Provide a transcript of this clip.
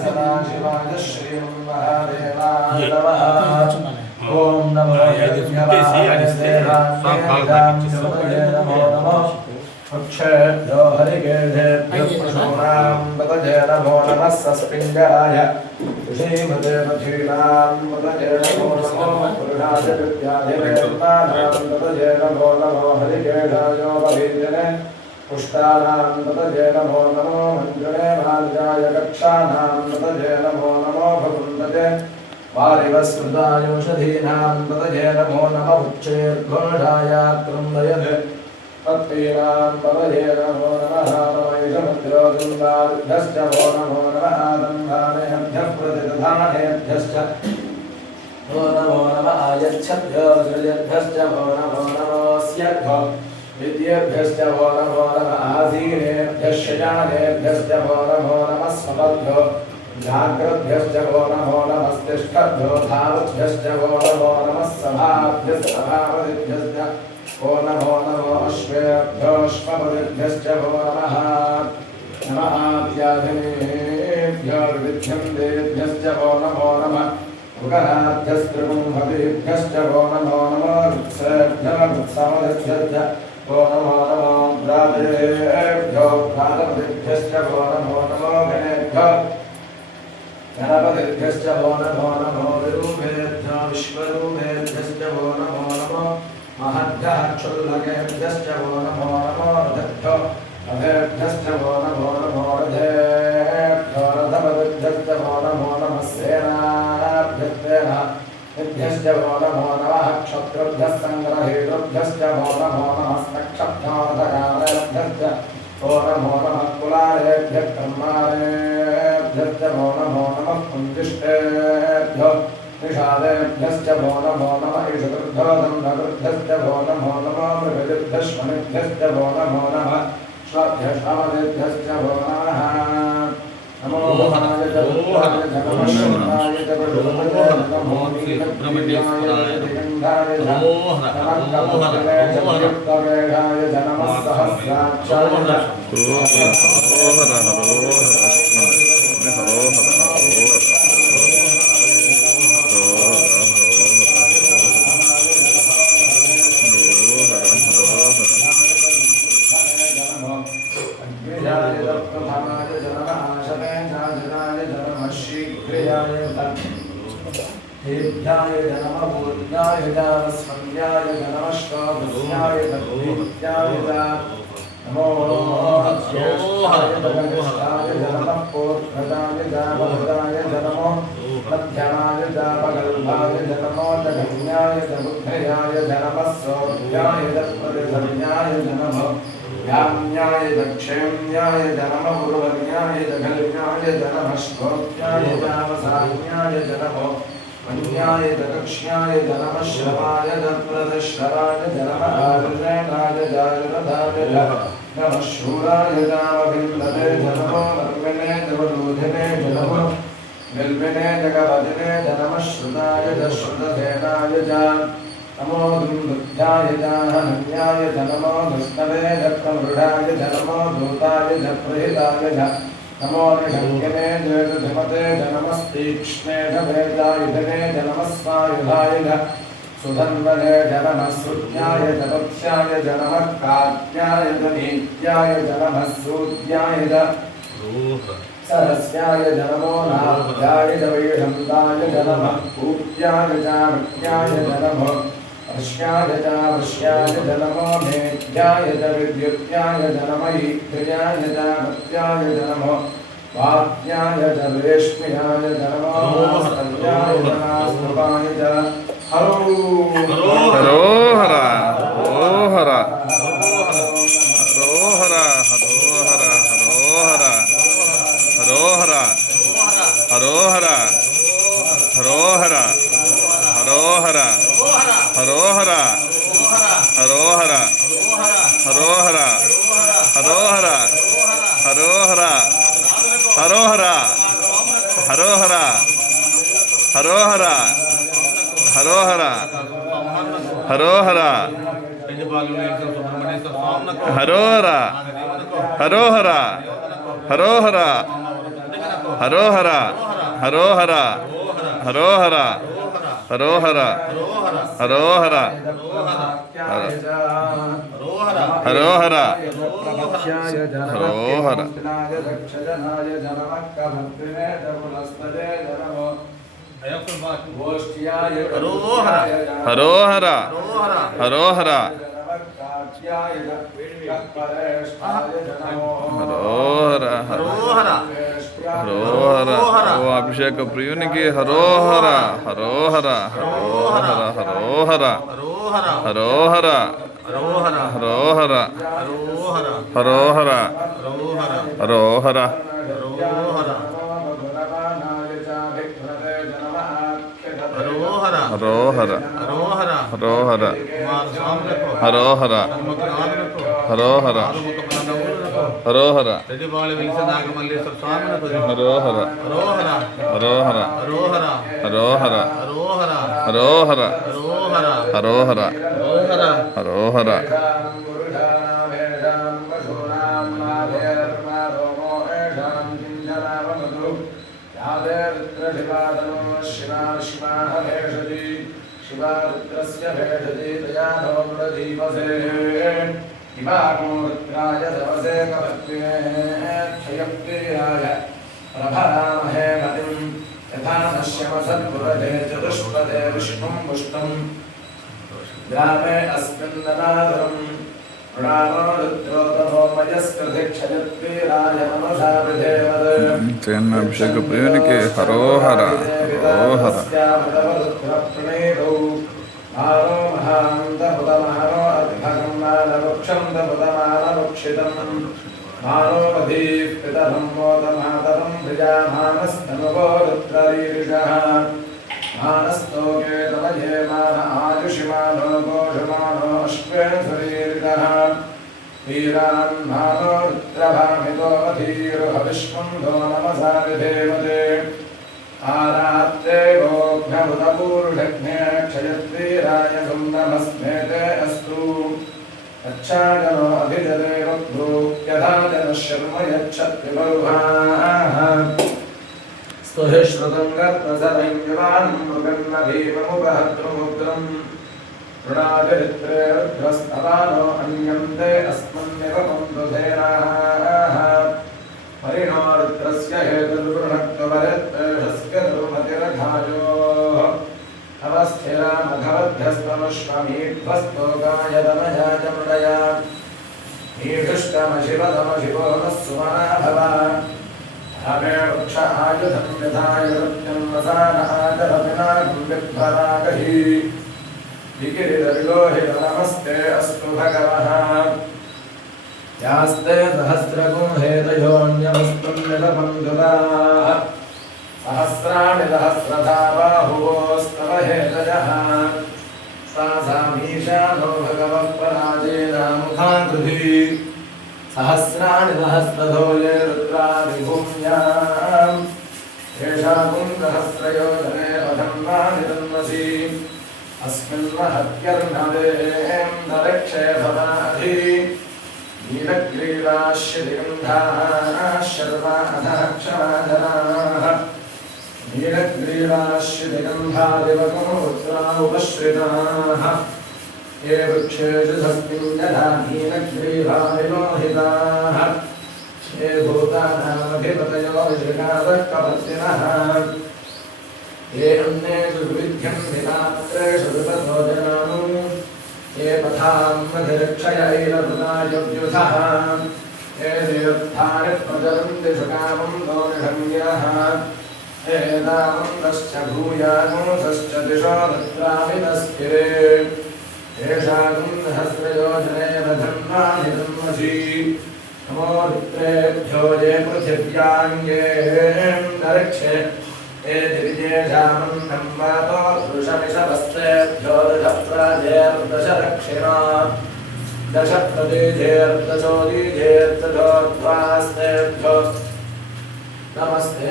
सदाशिवाय श्रीमन्महादेवाय नमः। ओम नमो नमो नमः। अक्षयो हरिकेशेभ्यो पशूनां पतये नमो नमः। सस्पिञ्जराय श्रीमते पथीनां पतये नमो नमः। पुरुषाय विद्याय वेदानां पतये नमो नमो। हरिकेशाय पवित्रने पुष्टानां पतये नमो नमो। मञ्जुने भार्याय कक्षानां पतये नमो नमो। भकुन्दते वारिवस्मृतायुषधीनां पतये नमो नमः। उच्चैर्घोषाय कृन्दयते तत्वीरां पतये नमो नमः। नमैषमुद्रोगुन्दाभ्यश्च वो नमो नमः। दन्धानेभ्यः प्रतिदधानेभ्यश्च वो नमो नमः। आयच्छद्भ्यो सृजद्भ्यश्च वो नमो नमोऽस्यर्भो विद्येभ्यश्च वो नमो नमः। आसीनेभ्यः शयानेभ्यश्च वो नमो नमः। स्वपद्भ्यो जाग्रद्भ्यश्च वो नमो नमस्तिष्ठद्भ्यो धावद्भ्यश्च वो नमो नमः। सभाभ्यस्तभावदिभ्यश्च वो नमो नमो। अश्वेभ्यो अश्वपदिभ्यश्च वो नमः नमः। व्याधिनेभ्यो विद्यन्तेभ्यश्च वो नमो नमः। उगराभ्यस्त्रिपुंहतेभ्यश्च वो नमो नमः। वृत्सेभ्यो वृत्सामदिभ्यश्च वो नमो नमो। प्रातेभ्यो प्रातपदिभ्यश्च वो नमो नमो। गणेभ्यो गणपतिभ्यश्च वो नमो नमो। विरूपेभ्यो विश्वरूपेभ्यश्च वो नमो नमो। महद्भ्यः क्षुल्लकेभ्यश्च वो नमो नमो। रथेभ्यो रथेभ्यश्च वो नमो नमो। रथेभ्यो रथपतिभ्यश्च वो नमो नमः। सेनाभ्यश्च वो नमो नमः। क्षत्रुभ्यः सङ्ग्रहेतुभ्यश्च वो नमो नमः। स्तक्षभ्यो रथकालेभ्यश्च वो नमो नमः। कुलालेभ्यः कर्मालेभ्यश्च वो नमो नमः। कुञ्जिष्टेभ्यो निषादेभ्यश्च वो नमो नमः। ईशकृभ्यो दण्डकृभ्यश्च वो नमो नमः। मृगदिभ्यश्वनिभ्यश्च वो नमो नमः। श्वाभ्यश्वामदेभ्यश्च वो नमः। नमो महाय जगत्ताय जगमश्वराय जगदुर्गते नमो नीलप्रियाय दिगन्धाय नमः। जगयुक्तवेगाय नमः। सहस्राक्षाय हेभ्याय नमः। पूर्णाय नमस्मन्याय नमः। श्रावस्याय नमः। नमो हस्योष्ठाय नमः। पूर्णदाय जामदाय नमो। मध्यमाय जामगल्भाय नमो। जगन्याय बुद्धयाय नमः। सौर्याय प्रतिधन्याय नमः। याम्याय दक्षेम्याय नमः। उर्वर्याय जघल्याय नमः। श्रोत्याय जामसाम्याय नमः। अन्याय दक्षिणाय नमः। श्रवाय प्रदश्वराय नमः। आर्जनाय जागृताय नमः। शूराय जामविन्दते नमो। वर्गणे जवदूधिने नमः। बिल्विने जगवजने नमः। श्रुताय श्रुतसेनाय नमो। दुर्बुद्ध्याय हन्याय नमो। दुष्टवे प्रमृढाय नमो। दूताय प्रहिताय नमो। निषङ्गिने जयधमते नमस्तीक्ष्णे वेदायुधने नमः। स्वायुधाय सुधन्वने नमः। श्रुत्याय वत्स्याय नमः। कात्याय नीत्याय नमः। सूर्याय सरस्याय नमो। नाभ्याय वैषन्ताय नमः। पूज्याय चामृत्याय नमः। अर्ष्याय वृष्याय नमो। मेघ्याय विद्युत्याय नमः। ईन्द्रियाय मत्याय नमो। वाद्याय रेश्म्याय नमो। स्तव्याय स्मृपाय हरो हरो हरा हरो हरा हरो हरा हरो हरा हरो हरा हरो हरा हरो हरा हरो हरा हरो हरा हरो हरा हरो हरा हरो हरा हरो हरा हरो हरा हरो हरा हरो हरा हरो हरा हरो हरा హరోహర హరోహర హరోహర హరోహర హరోహర హరోహర హరోహర హరోహర హరోహర హరోహర హరోహర హరోహర హరోహర హరోహర ఓ అభిషేక ప్రియునికి హరోహర హరోహర హరోహర హరోహర హరోహర హరోహర హరోహర హరోహర హరోహర హరోహర హరోహర హరోహర హరోహర హరోహర హరోహర హరోహర హరోహర హరోహర హరోహర शिवारुद्रस्य भेषजे दयानो मृदीपसे दिवाको रुद्राय दवसे कपत्वे क्षयप्रियाय प्रभरामहे मतिं यथा नश्यमसत्पुरते चतुष्पदे विष्णुं पुष्टं ग्रामे अस्मिन् दनादरम् रामो रुद्रोतमो मयस्कृते क्षयप्रियाय मनसा विधेवद అభిషేక ప్రియునికి హరోహర హరోహర वीरान्मानो रुद्रभामितो अधीरुहविष्मन्धो नमसा विधेमते आरात्रे गोभ्यमुदपूर्णघ्ने क्षयद्वीराय सुन्दमस्मेते अस्तु अच्छाजनो अभिजते वक्तु यथा जनः शर्म यच्छत्विबर्हाः स्तुहि श्रुतं गर्भसदं युवान् मृगन्न भीममुपहर्तृमुग्रम् ऋणाचरित्रे रुद्रस्तवानो अन्यन्ते अस्मन्निव बन्धुधेनाः परिणो रुद्रस्य हेतुर्वृणक्त्वपरित्वेषस्य दुर्मतिरघायोः अवस्थिरामघवध्यस्तमश्वमीध्वस्तोकायतमयाजमृडया ईढुष्टमशिवतमशिवो नः सुमना भव हमे वृक्ष आयुधं यथाय नृत्यं वसानहाजरविनागं विभ्ररागहि विकिरितविलोहितनमस्ते अस्तु भगवः यास्ते सहस्रगुंहेतयोऽन्यवस्तुन्निलबन्धुताः सहस्राणि सहस्रधा बाहुवोस्तव हेतयः सा सामीशानो भगवः पराजेनामुखाकृति सहस्राणि सहस्रधो ये रुद्रादिभूम्याम् एषा पुंसहस्रयोजने अधन्वानि तन्मसि अस्मिन् महत्यर्णवेन्दरक्षे भवाधि नीलग्रीवाश्यदिगन्धाः शर्वाधः क्षमाधनाः नीलग्रीवाश्यदिगन्धादिवगुणोत्रा उपश्रिताः ये वृक्षेषु धस्मिन् यथा नीलग्रीवाविलोहिताः ये भूतानामधिपतयो विजृगादः कपत्तिनः ये अन्येषु विविध्यं विधात्रेषु विपदोजनानु ये पथां मधिरक्षयैरभृतायुव्युधः ये तीर्थानि प्रचरन्ति सुकामं दोनिषङ्ग्यः ये दामन्दश्च भूयागुंसश्च दिशो रुद्रामितस्थिरे येषा गुंसहस्रयोजने धन्वानि तन्मसि नमो रुद्रेभ्यो ये पृथिव्याङ्गेन्दरिक्षे ये दिव्येषामन्नं वातो पुरुषमिषवस्तेभ्यो दशप्राजेर्दशदक्षिणा दशप्रदीजेर्दशोदीजेर्दशोद्वास्तेभ्यो नमस्ते।